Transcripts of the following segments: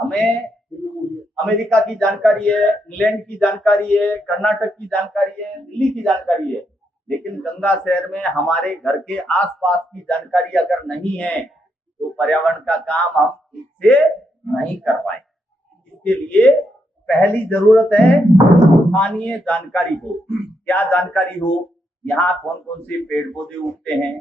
हमें अमेरिका की जानकारी है, इंग्लैंड की जानकारी है, कर्नाटक की जानकारी है, दिल्ली की जानकारी है, लेकिन गंगा शहर में हमारे घर के आसपास की जानकारी अगर नहीं है तो पर्यावरण का काम हम ठीक से नहीं कर पाएंगे। इसके लिए पहली जरूरत है स्थानीय जानकारी हो। क्या जानकारी हो? यहाँ कौन कौन से पेड़ पौधे उगते हैं,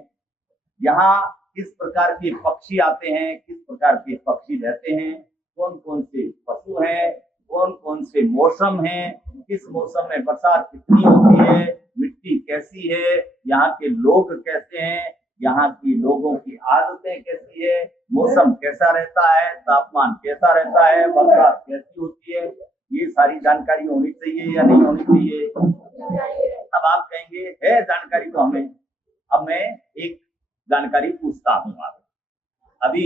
यहाँ किस प्रकार के पक्षी आते हैं, किस प्रकार के पक्षी रहते हैं, कौन कौन से पशु हैं, कौन कौन से मौसम हैं, किस मौसम में बरसात कितनी होती है, मिट्टी कैसी है, यहाँ के लोग कैसे हैं, यहाँ की लोगों की आदतें कैसी है, मौसम कैसा रहता है, तापमान कैसा रहता है, बरसात कैसी होती है, ये सारी जानकारी होनी चाहिए या नहीं होनी चाहिए? अब आप कहेंगे है जानकारी तो हमें। अब मैं एक जानकारी पूछता हूँ आपसे। अभी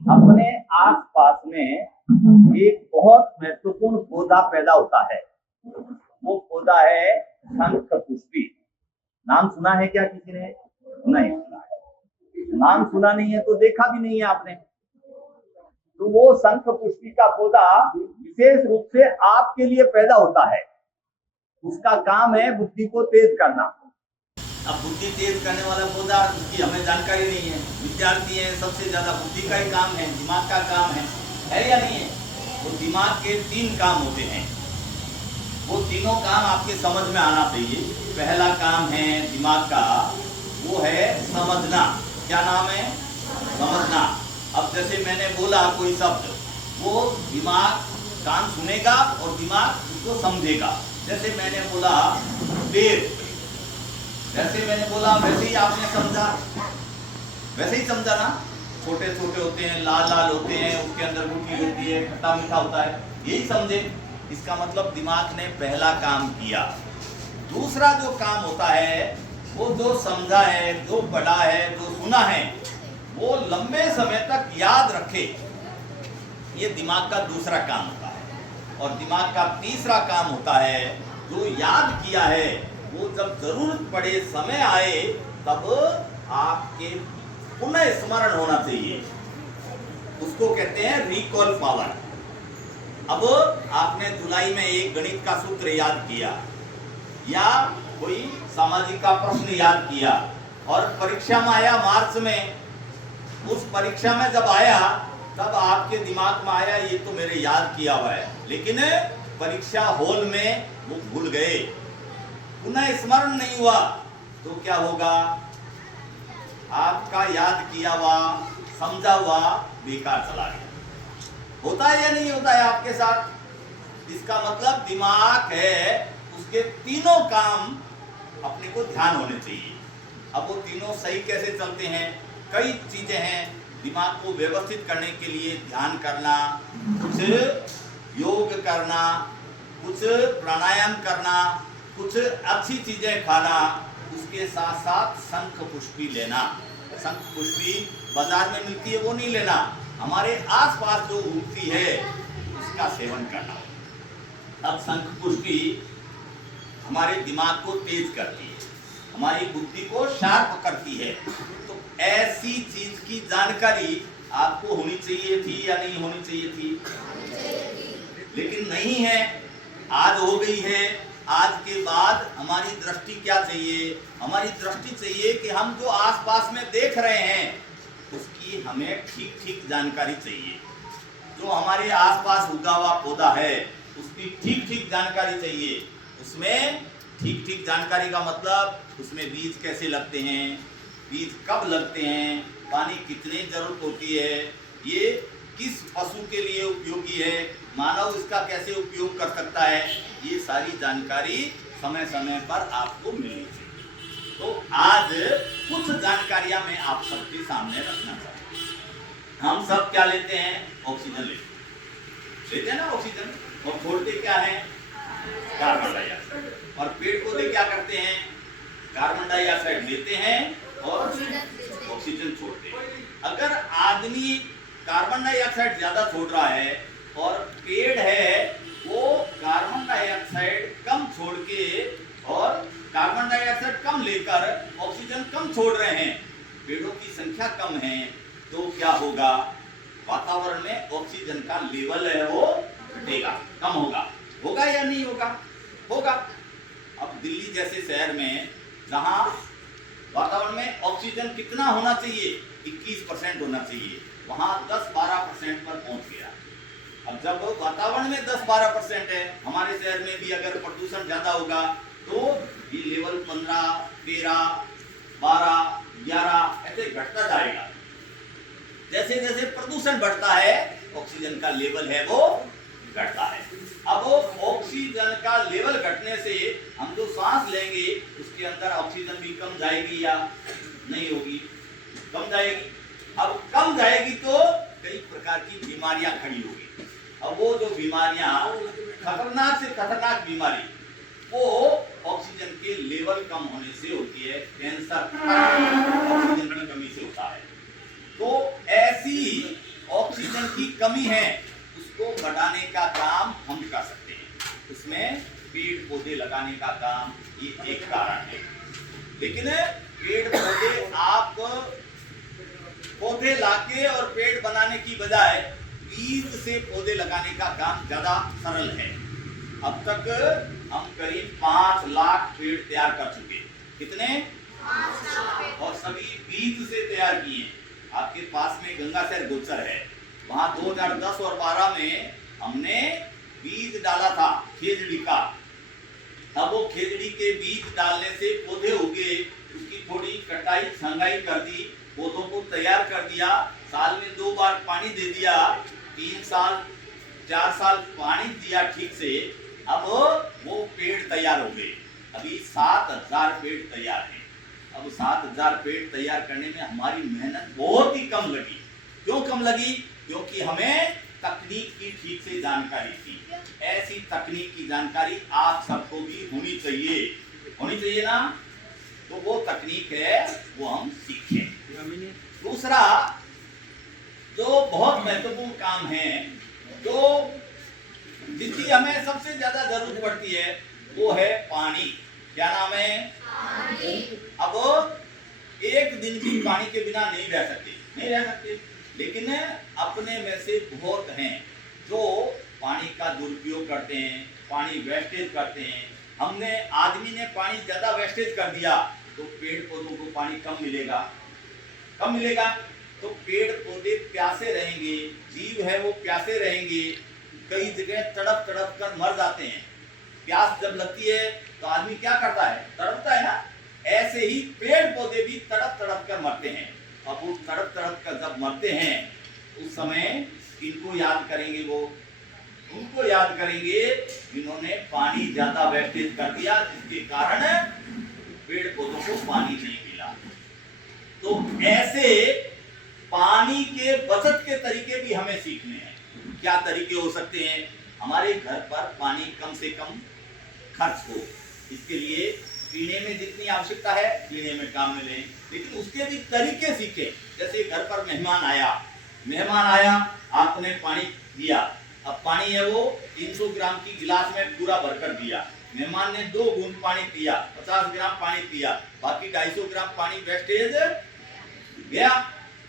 अपने आसपास में एक बहुत महत्वपूर्ण पौधा पैदा होता है, वो पौधा है शंख पुष्पी। नाम सुना है क्या किसी ने? नहीं सुना है। नाम सुना नहीं है तो देखा भी नहीं है आपने। तो वो शंख पुष्पी का पौधा विशेष रूप से आपके लिए पैदा होता है। उसका काम है बुद्धि को तेज करना। अब बुद्धि तेज करने वाला पौधा, उसकी हमें जानकारी नहीं है। विद्यार्थी है, सबसे ज्यादा बुद्धि का ही काम है, दिमाग का काम है या नहीं है? तो दिमाग के 3 काम होते हैं, वो तीनों काम आपके समझ में आना चाहिए। पहला काम है दिमाग का, वो है समझना। क्या नाम है? समझना। अब जैसे मैंने बोला कोई शब्द, वो दिमाग कान सुनेगा और दिमाग उसको समझेगा। जैसे मैंने बोला पेड़, जैसे मैंने बोला वैसे ही आपने समझा, वैसे ही समझा ना। छोटे छोटे होते हैं, लाल लाल होते हैं, उसके अंदर गुठली होती है, खट्टा मीठा होता है, यही समझे। इसका मतलब दिमाग ने पहला काम किया। दूसरा जो काम होता है, वो जो समझा है, जो पढ़ा है, जो सुना है, वो लंबे समय तक याद रखे, ये दिमाग का दूसरा काम होता है। और दिमाग का तीसरा काम होता है, जो याद किया है वो जब जरूरत पड़े, समय आए, तब आपके पुनः स्मरण होना चाहिए। उसको कहते हैं रिकॉल पावर। अब आपने जुलाई में एक गणित का सूत्र याद किया या कोई सामाजिक का प्रश्न याद किया और परीक्षा में आया मार्च में, उस परीक्षा में जब आया तब आपके दिमाग में आया ये तो मेरे याद किया हुआ है, लेकिन परीक्षा हॉल में वो भूल गए, पुनः स्मरण नहीं हुआ, तो क्या होगा? आपका याद किया हुआ, समझा हुआ बेकार चला गया। होता है या नहीं होता है आपके साथ? इसका मतलब दिमाग है, उसके तीनों काम अपने को ध्यान होने चाहिए। अब वो तीनों सही कैसे चलते हैं? कई चीजें हैं दिमाग को व्यवस्थित करने के लिए। ध्यान करना, कुछ योग करना, कुछ प्राणायाम करना, कुछ अच्छी चीजें खाना, उसके साथ साथ शंख पुष्पी लेना। शंख पुष्पी बाजार में मिलती है वो नहीं लेना, हमारे आसपास जो उगती है उसका सेवन करना। अब शंख पुष्पी हमारे दिमाग को तेज करती है, हमारी बुद्धि को शार्प करती है। तो ऐसी चीज की जानकारी आपको होनी चाहिए थी या नहीं होनी चाहिए थी? लेकिन नहीं है, आज हो गई है। आज के बाद हमारी दृष्टि क्या चाहिए? हमारी दृष्टि चाहिए कि हम जो आसपास में देख रहे हैं उसकी हमें ठीक ठीक जानकारी चाहिए। जो हमारे आसपास उगा हुआ पौधा है उसकी ठीक ठीक जानकारी चाहिए। उसमें ठीक ठीक जानकारी का मतलब उसमें बीज कैसे लगते हैं, बीज कब लगते हैं, पानी कितनी जरूरत होती है, ये किस पशु के लिए उपयोगी है, मानव इसका कैसे उपयोग कर सकता है, ये सारी जानकारी समय समय पर आपको मिलनी चाहिए। तो आज कुछ जानकारियां मैं आप सबके सामने रखना चाहता हूं। हम सब क्या लेते हैं? ऑक्सीजन लेते हैं ना ऑक्सीजन, और छोड़ते क्या है? Carbon dioxide. और पेड़ पौधे क्या करते हैं? कार्बन डाइऑक्साइड लेते हैं और ऑक्सीजन छोड़ते हैं। अगर आदमी कार्बन डाइऑक्साइड ज्यादा छोड़ रहा है और पेड़ है वो कार्बन डाइऑक्साइड कम छोड़ के और कार्बन डाइऑक्साइड कम लेकर ऑक्सीजन कम छोड़ रहे हैं, पेड़ों की संख्या कम है, तो क्या होगा? वातावरण में ऑक्सीजन का लेवल है वो घटेगा, कम होगा। होगा या नहीं होगा? होगा। अब दिल्ली जैसे शहर में जहां वातावरण में ऑक्सीजन कितना होना चाहिए, 21% होना चाहिए, वहां 10-12% पर पहुंच गया। अब जब वातावरण में 10-12% है, हमारे शहर में भी अगर प्रदूषण ज्यादा होगा तो ये लेवल 15, 13, 12, 11 ऐसे घटता जाएगा। जैसे जैसे प्रदूषण बढ़ता है ऑक्सीजन का लेवल है वो घटता है। अब ऑक्सीजन का लेवल घटने से हम जो सांस लेंगे उसके अंदर ऑक्सीजन भी कम जाएगी या नहीं होगी? कम जाएगी। अब कम जाएगी तो कई प्रकार की बीमारियां खड़ी होगी। अब वो जो बीमारियां खतरनाक से खतरनाक बीमारी वो ऑक्सीजन के लेवल कम होने से होती है। कैंसर ऑक्सीजन की कमी से होता है। तो ऐसी ऑक्सीजन की कमी है, उसको बढ़ाने का काम हम कर सकते हैं। उसमें पेड़ पौधे लगाने का काम ये एक कारण है। लेकिन पेड़ पौधे आप पौधे लाके और पेड़ बनाने की बजाय बीज से पौधे लगाने का काम ज्यादा सरल है। अब तक हम करीब 5 लाख पेड़ तैयार कर चुके। कितने? 5 लाख। और सभी बीज से तैयार किए। आपके पास में गंगासैर गोचर है, वहां 2010 और 12 में हमने बीज डाला था खेजड़ी का। अब वो खेजड़ी के बीज डालने से पौधे उगे, उसकी थोड़ी कटाई छंगाई कर दी, पौधों को तैयार कर दिया, साल में 2 बार पानी दे दिया, 3 साल 4 साल पानी दिया ठीक से, अब वो पेड़ तैयार हो गए। अभी 7000 पेड़ तैयार हैं। अब 7000 पेड़ तैयार करने में हमारी मेहनत बहुत ही कम लगी। क्यों कम लगी? क्योंकि हमें तकनीक की ठीक से जानकारी थी। ऐसी तकनीक की जानकारी आप सबको भी होनी चाहिए ना? तो वो तकनीक है वो हम सीखें। दूसरा जो बहुत महत्वपूर्ण काम है, जो जिसकी हमें सबसे ज्यादा जरूरत पड़ती है, वो है पानी। क्या नाम है? पानी। अब एक दिन भी पानी के बिना नहीं रह सकते। लेकिन अपने में से बहुत हैं जो पानी का दुरुपयोग करते हैं, पानी वेस्टेज करते हैं। आदमी ने पानी ज्यादा वेस्टेज कर दिया तो पेड़ पौधों को पानी कम मिलेगा। तो पेड़ पौधे प्यासे रहेंगे, जीव है वो प्यासे रहेंगे। कई जगह तड़प कर मर जाते हैं। प्यास जब लगती है तो आदमी क्या करता है? तड़पता है ना। ऐसे ही पेड़ पौधे भी तड़प कर मरते हैं। अब वो तड़प कर जब मरते हैं उस समय इनको याद करेंगे, उनको याद करेंगे जिन्होंने पानी ज्यादा वेस्टेज कर दिया, जिसके कारण पेड़ पौधों को पानी नहीं मिला। तो ऐसे पानी के बचत के तरीके भी हमें सीखने हैं। क्या तरीके हो सकते हैं? हमारे घर पर पानी कम से कम खर्च हो, इसके लिए पीने में जितनी आवश्यकता है पीने में काम में लें, लेकिन उसके भी तरीके सीखें। जैसे घर पर मेहमान आया, आपने पानी दिया। अब पानी है वो 300 ग्राम की गिलास में पूरा भरकर दिया। मेहमान ने 2 बूंद पानी पिया, 50 ग्राम पानी पिया, बाकी 250 ग्राम पानी वेस्टेज गया।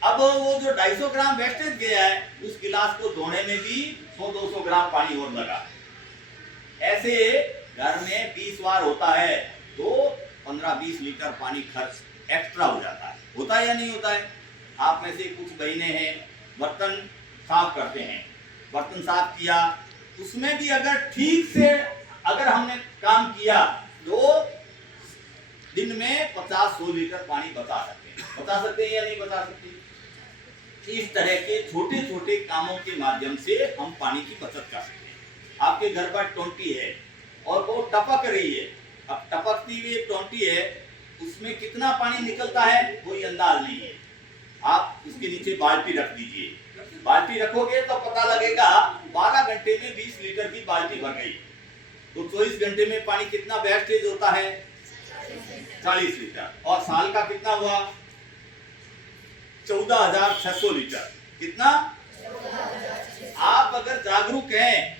अब वो जो 250 ग्राम वेस्टेज गया है, उस गिलास को धोने में भी 100-200 ग्राम पानी और लगा। ऐसे घर में 20 बार होता है तो 15-20 लीटर पानी खर्च एक्स्ट्रा हो जाता है। होता है या नहीं होता है? आप में से कुछ बहनें हैं बर्तन साफ करते हैं, बर्तन साफ किया, उसमें भी अगर ठीक से अगर हमने काम किया तो दिन में 50-100 लीटर पानी बचा सकते हैं या नहीं बचा सकते? इस तरह के छोटे छोटे कामों के माध्यम से हम पानी की बचत कर सकते हैं। आपके घर पर टोंटी है और वो टपक रही है। अब टपकती हुई टोंटी है, उसमें कितना पानी निकलता है कोई अंदाज नहीं है। आप उसके नीचे बाल्टी रख दीजिए। बाल्टी रखोगे तो पता लगेगा 12 घंटे में 20 लीटर की बाल्टी भर गई। तो 24 घंटे में पानी कितना वेस्टेज होता है? 40 लीटर। और साल का कितना हुआ? 14,600 लीटर। कितना? आप अगर जागरूक हैं,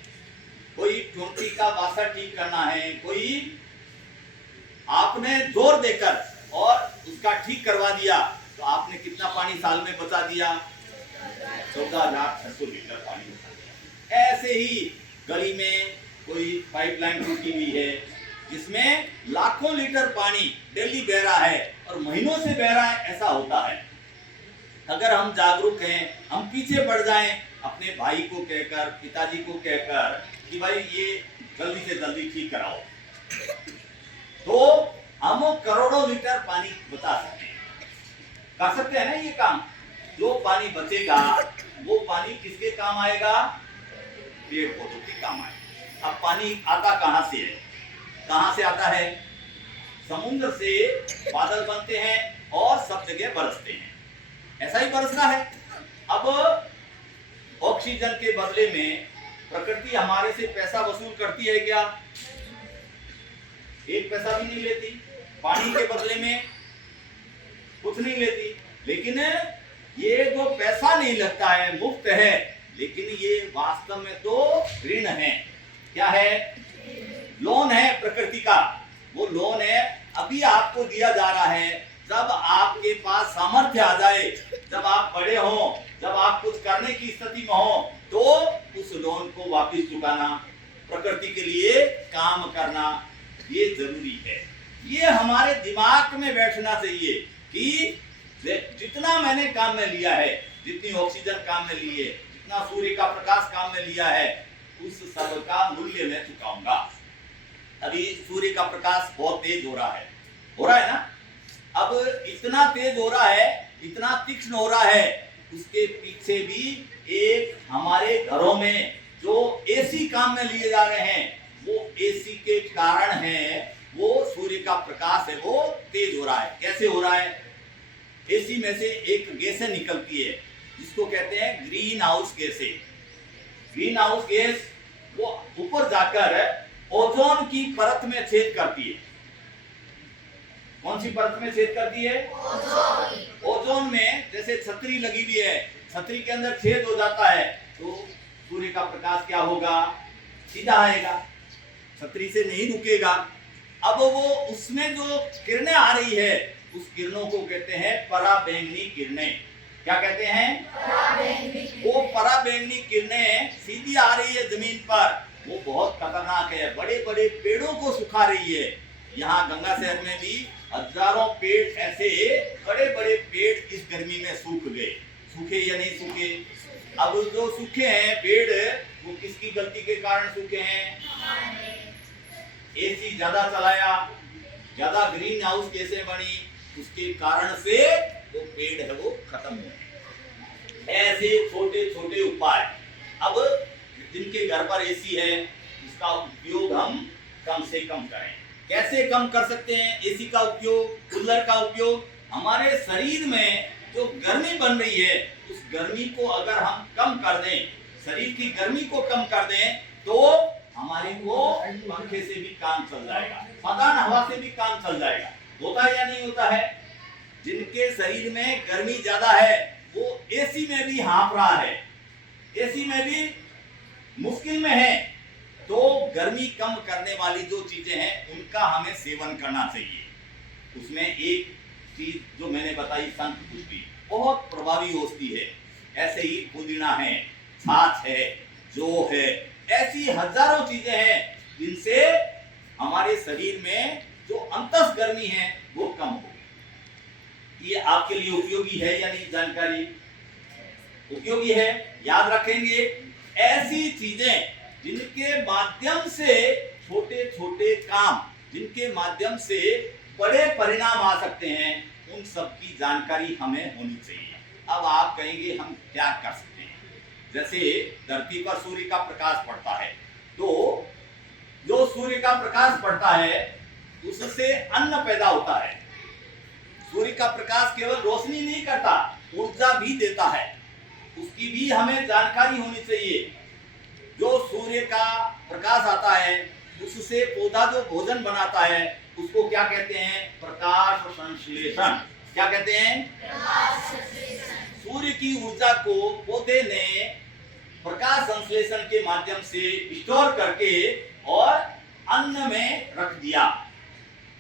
कोई टोंटी का वासा ठीक करना है, कोई आपने जोर देकर और उसका ठीक करवा दिया, तो आपने कितना पानी साल में बचा दिया? 14,600 लीटर पानी होता है। ऐसे ही गली में कोई पाइपलाइन टूटी हुई है जिसमें लाखों लीटर पानी डेली बह रहा है और महीनों से बह रहा है, ऐसा होता है। अगर हम जागरूक हैं, हम पीछे पड़ जाएं अपने भाई को कहकर, पिताजी को कहकर कि भाई ये जल्दी से जल्दी ठीक कराओ, तो हम करोड़ों लीटर पानी बचा सकते हैं, कर सकते हैं ना ये काम। जो पानी बचेगा वो पानी किसके काम आएगा? पेड़ पौधों के काम आएगा। अब पानी आता कहां से है? कहां से आता है? समुद्र से बादल बनते हैं और सब जगह बरसते हैं, ऐसा ही बरसना है। अब ऑक्सीजन के बदले में प्रकृति हमारे से पैसा वसूल करती है क्या? एक पैसा भी नहीं लेती। पानी के बदले में कुछ नहीं लेती, लेकिन ये जो पैसा नहीं लगता है, मुफ्त है, लेकिन ये वास्तव में तो ऋण है। क्या है? लोन है प्रकृति का। वो लोन है, अभी आपको दिया जा रहा है। जब आपके पास सामर्थ्य आ जाए, जब आप बड़े हो, जब आप कुछ करने की स्थिति में हो, तो उस लोन को वापस चुकाना, प्रकृति के लिए काम करना, ये जरूरी है। ये हमारे दिमाग में बैठना चाहिए कि जितना मैंने काम में लिया है, जितनी ऑक्सीजन काम में ली है, जितना सूर्य का प्रकाश काम में लिया है, उस सब का मूल्य मैं चुकाऊंगा। अभी सूर्य का प्रकाश बहुत तेज हो रहा है ना। अब इतना तेज हो रहा है, इतना तीक्ष्ण हो रहा है, उसके पीछे भी एक हमारे घरों में जो एसी काम में लिए जा रहे हैं, वो एसी के कारण है। वो सूर्य का प्रकाश है, वो तेज हो रहा है। कैसे हो रहा है? एसी में से एक गैसें निकलती है जिसको कहते हैं ग्रीन हाउस गैसें। ग्रीन हाउस गैस वो ऊपर जाकर ओजोन की परत में छेद करती है। कौन सी परत में छेद करती है? ओजोन में। जैसे छतरी लगी हुई है, छतरी के अंदर छेद हो जाता है तो सूर्य का प्रकाश क्या होगा? सीधा आएगा, छतरी से नहीं रुकेगा। अब वो उसमें जो किरणें आ रही है, उस किरणों को कहते हैं पराबैंगनी किरणें। क्या कहते हैं? वो पराबैंगनी किरणें सीधी आ रही है जमीन पर, वो बहुत खतरनाक है। बड़े बड़े पेड़ों को सुखा रही है। यहाँ गंगा शहर में भी हजारों पेड़, ऐसे बड़े बड़े पेड़ इस गर्मी में सूख गए। सूखे या नहीं सूखे? अब जो सूखे हैं पेड़, वो किसकी गलती के कारण सूखे हैं? एसी ज्यादा चलाया, ज्यादा ग्रीन हाउस कैसे बनी, उसके कारण से वो पेड़ है वो खत्म हो गए। ऐसे छोटे छोटे उपाय। अब जिनके घर पर एसी है, उसका उपयोग हम कम से कम करें। कैसे कम कर सकते हैं एसी का उपयोग, कूलर का उपयोग? हमारे शरीर में जो गर्मी बन रही है, उस गर्मी को अगर हम कम कर दें, शरीर की गर्मी को कम कर दें, तो हमारे को पंखे से भी काम चल जाएगा, साधारण हवा से भी काम चल जाएगा। होता है या नहीं होता है? जिनके शरीर में गर्मी ज्यादा है, वो एसी में भी हाँफ रहा है, एसी में भी मुश्किल में है। तो गर्मी कम करने वाली जो चीजें हैं, उनका हमें सेवन करना चाहिए। उसमें एक चीज जो मैंने बताई, शंख पुष्पी, बहुत प्रभावी औषधि है। ऐसे ही पुदीना है, छाछ है, जौ है, ऐसी हजारों चीजें हैं जिनसे हमारे शरीर में जो अंतस गर्मी है वो कम होगी। ये आपके लिए उपयोगी है या नहीं? जानकारी उपयोगी है। याद रखेंगे ऐसी चीजें जिनके माध्यम से छोटे छोटे काम, जिनके माध्यम से बड़े परिणाम आ सकते हैं, उन सब की जानकारी हमें होनी चाहिए। अब आप कहेंगे हम क्या कर सकते हैं? जैसे धरती पर सूर्य का प्रकाश पड़ता है, तो जो सूर्य का प्रकाश पड़ता है उससे अन्न पैदा होता है। सूर्य का प्रकाश केवल रोशनी नहीं करता, ऊर्जा भी देता है। उसकी भी हमें जानकारी होनी चाहिए। जो सूर्य का प्रकाश आता है, उससे पौधा जो भोजन बनाता है, उसको क्या कहते हैं? प्रकाश संश्लेषण। क्या कहते हैं? सूर्य की ऊर्जा को पौधे ने प्रकाश संश्लेषण के माध्यम से स्टोर करके और अन्न में रख दिया,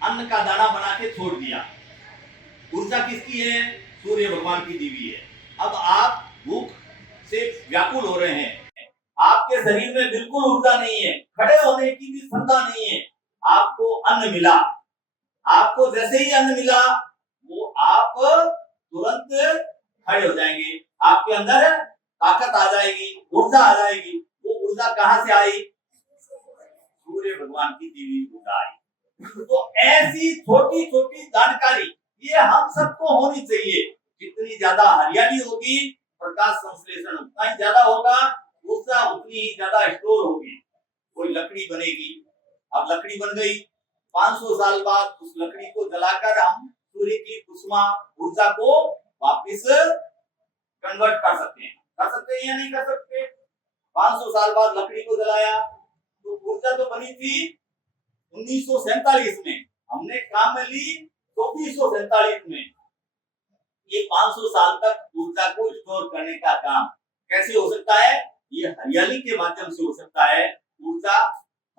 अन्न का दाना बना के छोड़ दिया। ऊर्जा किसकी है? सूर्य भगवान की दी हुई है। अब आप भूख से व्याकुल हो रहे हैं। आपके शरीर में बिल्कुल ऊर्जा नहीं है, खड़े होने की भी क्षमता नहीं है। आपको अन्न मिला, आपको जैसे ही अन्न मिला वो आप तुरंत खड़े हो जाएंगे, आपके अंदर ताकत आ जाएगी, ऊर्जा आ जाएगी। वो ऊर्जा कहां से आई? सूर्य भगवान की दी हुई ऊर्जा आई। तो ऐसी छोटी छोटी जानकारी ये हम सबको होनी चाहिए। जितनी ज्यादा हरियाली होगी, प्रकाश संश्लेषण उतना ही ज्यादा होगा, ऊर्जा उतनी ही ज्यादा स्टोर होगी। कोई लकड़ी बनेगी, अब लकड़ी बन गई, 500 साल बाद उस लकड़ी को जलाकर हम सूर्य की उष्मा ऊर्जा को वापस कन्वर्ट कर सकते हैं या नहीं कर सकते? 500 साल बाद लकड़ी को जलाया तो ऊर्जा तो बनी थी 1947 में, हमने काम में ली 2447 में। ये 500 साल तक ऊर्जा को स्टोर करने का काम कैसे हो सकता है? ये हरियाली के माध्यम से हो सकता है। ऊर्जा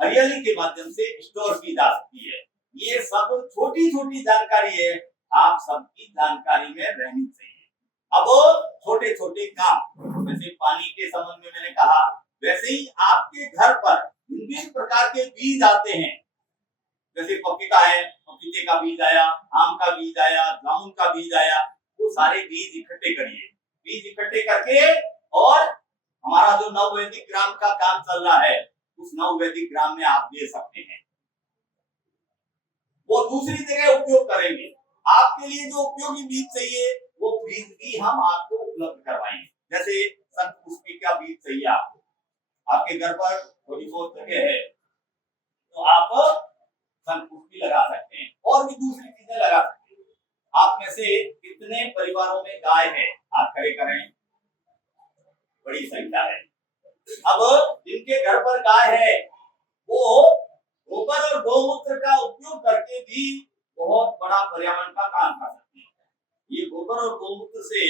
हरियाली के माध्यम से स्टोर की जा सकती है। ये सब छोटी छोटी जानकारी है, आप सबकी जानकारी में रहनी चाहिए। अब छोटे छोटे काम, जैसे पानी के संबंध में मैंने कहा, वैसे ही आपके घर पर विभिन्न प्रकार के बीज आते हैं। जैसे पपीता है, पपीते का बीज आया, आम का बीज आया, जामुन का बीज आया, वो सारे बीज इकट्ठे करिए। बीज इकट्ठे करके और हमारा जो नववैदिक ग्राम का काम चल रहा है, उस नववैदिक ग्राम में आप दे सकते हैं। वो दूसरी जगह उपयोग करेंगे। आपके लिए जो उपयोगी बीज चाहिए वो बीज भी हम आपको उपलब्ध करवाएंगे। जैसे शंखपुष्पी का बीज चाहिए आपको, आपके घर पर थोड़ी बहुत जगह है तो आप शंखपुष्पी लगा सकते हैं और भी दूसरी चीजें लगा सकते हैं। आप में से कितने परिवारों में गाय है? आप खड़े करें, बड़ी संख्या है। अब जिनके घर पर गाय है वो गोबर और गौमूत्र का उपयोग करके भी बहुत बड़ा पर्यावरण का काम कर सकते हैं। ये गोबर और गौमूत्र से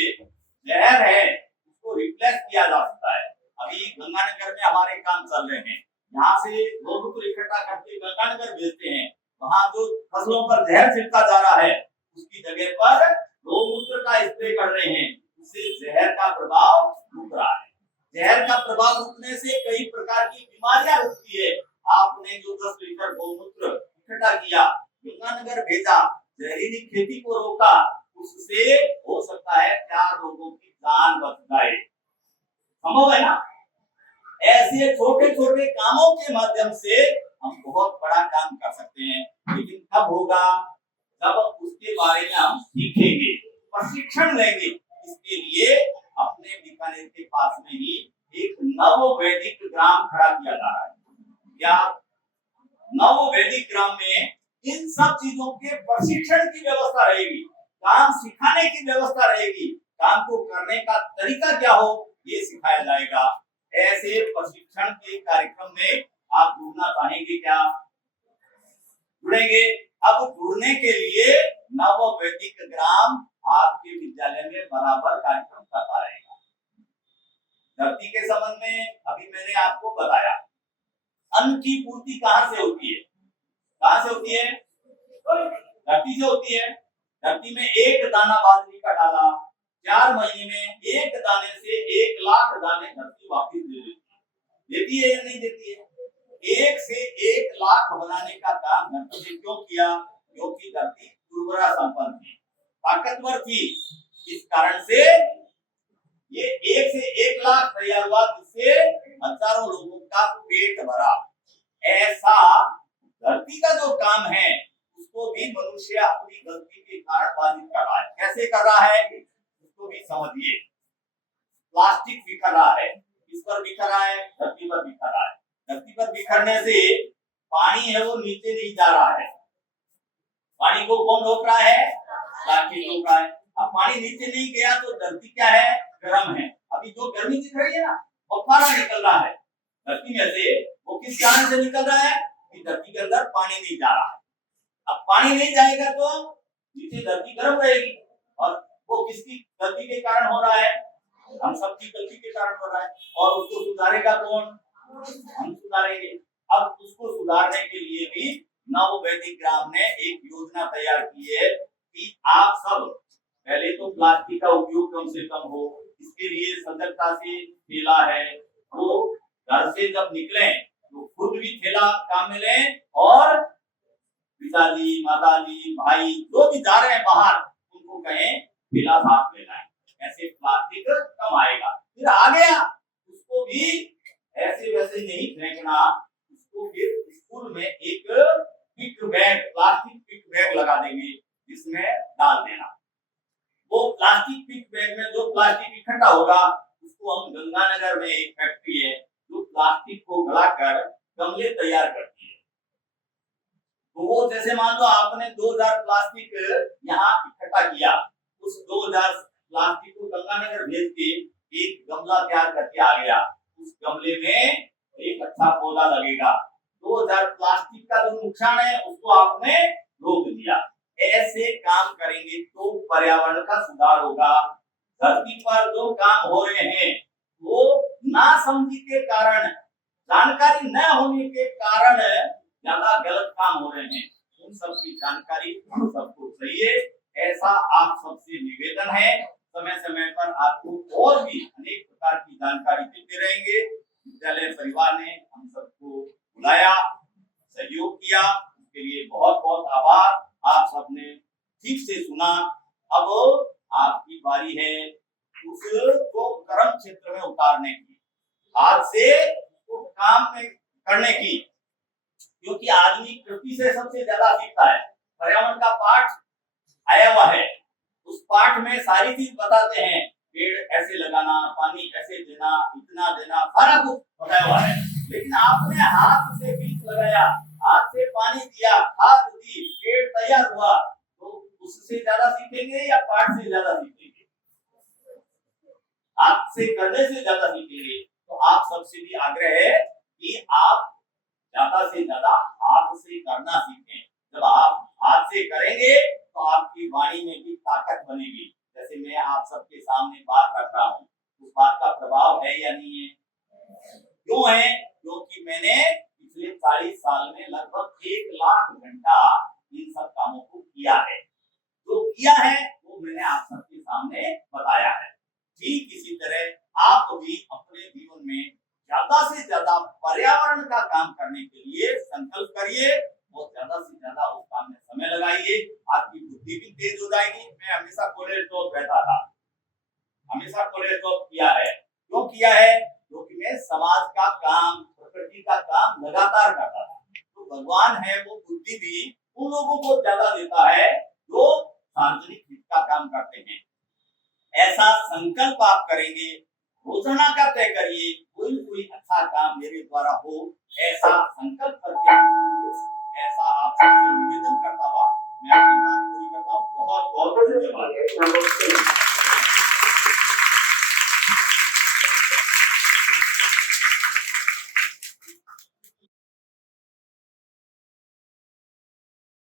जहर है उसको रिप्लेस किया जा सकता है। अभी गंगानगर में हमारे काम चल रहे हैं, यहाँ से गौमूत्र इकट्ठा करके गंगानगर भेजते हैं। वहाँ जो फसलों पर जहर छिड़का जा रहा है उसकी जगह पर गौमूत्र का स्प्रे कर रहे हैं, उससे जहर का प्रभाव रुक रहा है। जहर का प्रभाव रुकने से कई प्रकार की बीमारियां रुकती है। आपने जो 10 लीटर गौमूत्र इकट्ठा किया, गंगानगर भेजा, जहरीली खेती को रोका, उससे हो सकता है 4 लोगों की जान बच जाए। संभव है ना? ऐसे छोटे छोटे कामों के माध्यम से हम बहुत बड़ा काम कर सकते हैं। लेकिन कब होगा? जब उसके बारे में हम सीखेंगे, प्रशिक्षण लेंगे। इसके लिए अपने बीकानेर के पास में ही एक नववैदिक ग्राम खड़ा किया जा रहा है। क्या नववैदिक ग्राम में इन सब चीजों के प्रशिक्षण की व्यवस्था रहेगी, काम सिखाने की व्यवस्था रहेगी, काम को करने का तरीका क्या हो ये सिखाया जाएगा। ऐसे प्रशिक्षण के कार्यक्रम में आप जुड़ना चाहेंगे क्या? जुड़ेंगे? अब जुड़ने के लिए नववैदिक ग्राम आपके विद्यालय में बराबर कार्यक्रम करता रहेगा। धरती के संबंध में अभी मैंने आपको बताया, अन्न की पूर्ति कहां से होती है? कहां से होती है? धरती से होती है। धरती में एक दाना बाजरी का डाला, 4 महीने में एक दाने से 1 लाख दाने धरती वापस दे देती है या नहीं देती है? 1 से 1 लाख बनाने का काम धरती ने क्यों किया? क्योंकि धरती उर्वरा संपन्न थी, ताकतवर थी। इस कारण से ये 1 से 1 लाख तैयार हुआ, जिससे हजारों लोगों का पेट भरा। ऐसा धरती का जो काम है उसको भी मनुष्य अपनी गलती के कारण बाधित कर रहा है। कैसे कर रहा है उसको भी समझिए। प्लास्टिक बिखर रहा है, इस पर बिखर रहा है, धरती पर बिखर रहा है। धरती पर बिखरने से पानी है वो नीचे नहीं जा रहा है। पानी को कौन रोक रहा है? प्लास्टिक रोक रहा है। अब पानी नीचे नहीं गया तो धरती क्या है? गर्म है। अभी जो गर्मी दिख रही है ना, बफारा निकल रहा है धरती में से, वो किस कारण से निकल रहा है? कि धरती के अंदर पानी नहीं जा रहा है। अब पानी नहीं जाएगा तो नीचे धरती गर्म रहेगी, और वो किसकी गलती के कारण हो रहा है? हम सबकी गलती के कारण हो रहा है। और उसको सुधारेगा कौन? हम सुधारेंगे। अब उसको सुधारने के लिए भी नववैदिक ग्राम ने एक योजना तैयार की है कि आप सब पहले तो प्लास्टिक का उपयोग कम से कम हो, इसके लिए सजगता से ठेला है, वो घर से जब निकले तो खुद भी ठेला काम में लें और पिताजी, माताजी, भाई जो भी जा रहे हैं बाहर उनको कहें ठेला साथ ले लाएं। ऐसे प्लास्टिक कम आएगा। फिर आ गया उसको भी ऐसे वैसे नहीं फेंकना, उसको फिर स्कूल में एक pick bag, plastic pick bag लगा देंगे जिसमें डाल देना। वो प्लास्टिक पिक बैग में जो प्लास्टिक इकट्ठा होगा उसको हम गंगानगर में एक फैक्ट्री है जो प्लास्टिक को गलाकर गमले तैयार करती है। तो वो जैसे मान लो आपने 2000 प्लास्टिक यहाँ इकट्ठा किया, उस 2000 प्लास्टिक को गंगानगर भेज के एक गमला तैयार करके आ गया, उस गमले में एक अच्छा पौधा लगेगा। 2000 प्लास्टिक का जो नुकसान है उसको आपने रोक दिया। ऐसे काम करेंगे तो पर्यावरण का सुधार होगा। धरती पर जो काम हो रहे हैं वो नासमझी के कारण, जानकारी न होने के कारण ज्यादा गलत काम हो रहे हैं। उन सबकी जानकारी हम सबको चाहिए, ऐसा आप सबसे निवेदन है। समय समय पर आपको और भी अनेक प्रकार की जानकारी देते रहेंगे। विद्यालय परिवार ने हम सबको बुलाया, सहयोग किया, उसके लिए बहुत बहुत आभार। आप सबने ठीक से सुना। अब आपकी बारी है उसको कर्म क्षेत्र में उतारने की, हाथ से उसको काम में करने की, क्योंकि आदमी कृषि से सबसे ज्यादा सीखता है। पर्यावरण का पाठ आया हुआ है, उस पाठ में सारी चीज बताते हैं, पेड़ ऐसे लगाना, पानी ऐसे देना, इतना देना, सारा कुछ बताया हुआ है। लेकिन आपने हाथ से बीज लगाया, हाथ से पानी दिया, खाद दी, पेड़ तैयार हुआ, तो उससे ज्यादा सीखेंगे या पाठ से ज्यादा सीखेंगे? हाथ से करने से ज्यादा सीखेंगे। तो आप सबसे भी आग्रह है कि आप ज्यादा से ज्यादा हाथ से करना सीखें। जब आप हाथ से करेंगे तो आपकी वाणी में भी ताकत बनेगी। जैसे मैं आप सबके सामने बात कर रहा हूँ, उस बात का प्रभाव है या नहीं है? क्यों है? क्योंकि मैंने पिछले 40 साल में लगभग 1 लाख घंटा इन सब कामों को किया है। जो किया है वो मैंने आप सबके सामने बताया है। ठीक इसी तरह आप भी अपने जीवन में ज्यादा से ज्यादा पर्यावरण का काम करने के लिए संकल्प करिए और ज्यादा से ज्यादा उस काम में समय लगाइए। आपकी बुद्धि भी तेज हो जाएगी। मैं हमेशा कॉलेज टॉप रहता था, हमेशा कॉलेज टॉप किया है। क्यों किया है? क्योंकि मैं समाज का काम, प्रकृति का काम लगातार करता था। तो भगवान है वो बुद्धि भी उन लोगों को ज्यादा देता है जो सार्वजनिक हित का काम करते हैं। ऐसा संकल्प आप करेंगे, रोजाना का तय करिए, कोई अच्छा काम मेरे द्वारा हो, ऐसा संकल्प करके ऐसा आप सबसे निवेदन करता हुआ मैं अपनी बात पूरी करता हूँ। बहुत बहुत धन्यवाद।